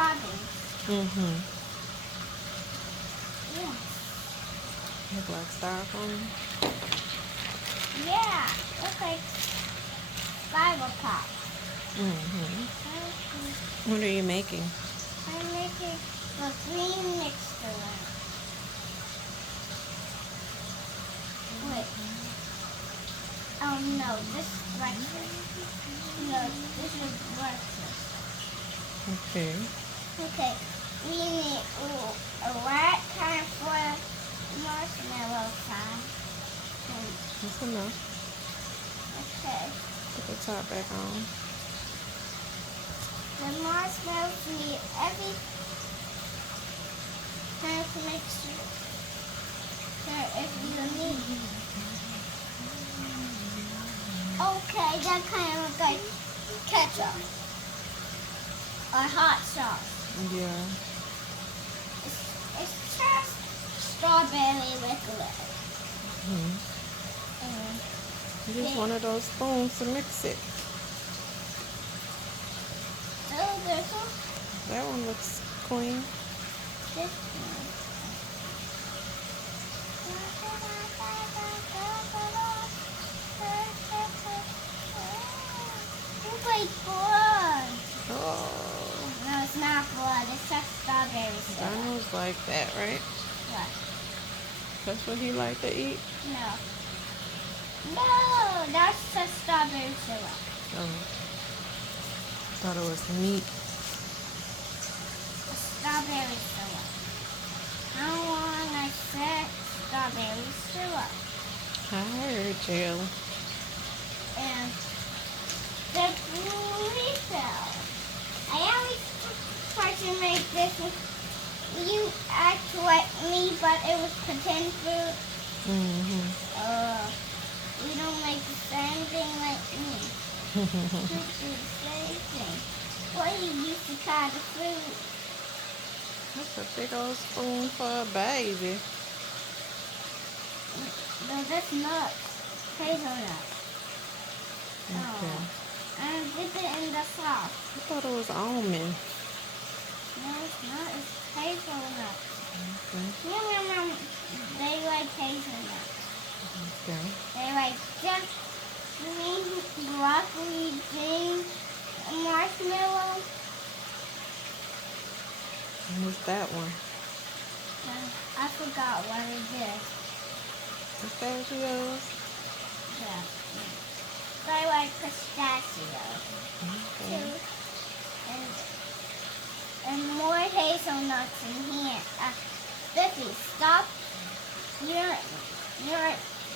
toppings. Mm-hmm. Yeah. Look like styrofoam. Yeah. Look like fiber pop. Mm-hmm. What are you making? I'm making the green mixture. Wait. Oh no, this is breakfast. No, this is breakfast. Okay. Okay, we need a rat kind for marshmallow time. That's enough. Okay, Put the top back on. the marshmallows need every time to make sure if you need. Okay, that kind of looks like ketchup or hot sauce. Yeah. It's just strawberry liquid. Mm-hmm. Use one of those spoons to mix it. Oh, there's one. That one looks clean. This one. Looks like blood. Oh. No, it's not blood. It's just strawberry syrup. Donald's like that, right? What? That's what he like to eat? No. No, that's just strawberry syrup. Oh. Thought it was meat. Strawberry syrup. How long I said strawberry syrup. I heard you. And the refill. I always tried to make this with you act like me, but it was pretend food. Mm-hmm. You don't make the same thing like me. You do the same thing. What you used to kind of food? That's a big old spoon for a baby. No, that's nuts. Hazelnut. Okay. And dip it in the sauce. I thought it was almond. No, it's not. It's hazelnut. Okay. Yum, yum, yum. They like hazelnut. Okay. They like just green broccoli, green marshmallow. And what's that one? I forgot what it is. Pistachios? Yeah. I like pistachios Okay. too. And more hazelnuts in here. Vicky, stop. You're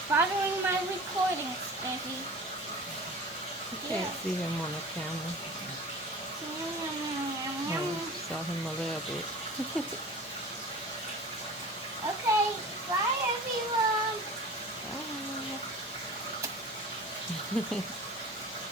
bothering my recording, Vicky. You can't see him on the camera. Oh, saw him a little bit. Okay, bye everyone. Bye.